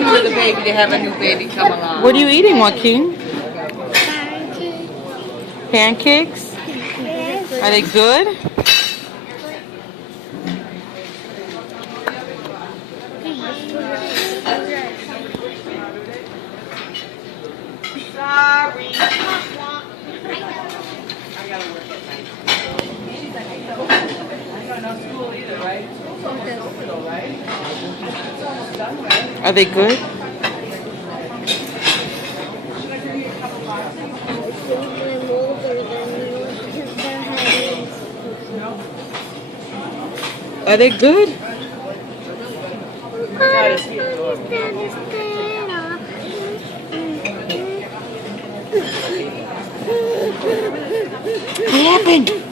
new to the baby to have a new baby come along. What are you eating, Joaquin? Pancakes? Are they good? Sorry. I gotta work at night. I got no school either, right? School's almost over though, right? It's almost done, right? Are they good? Are they good? What happened?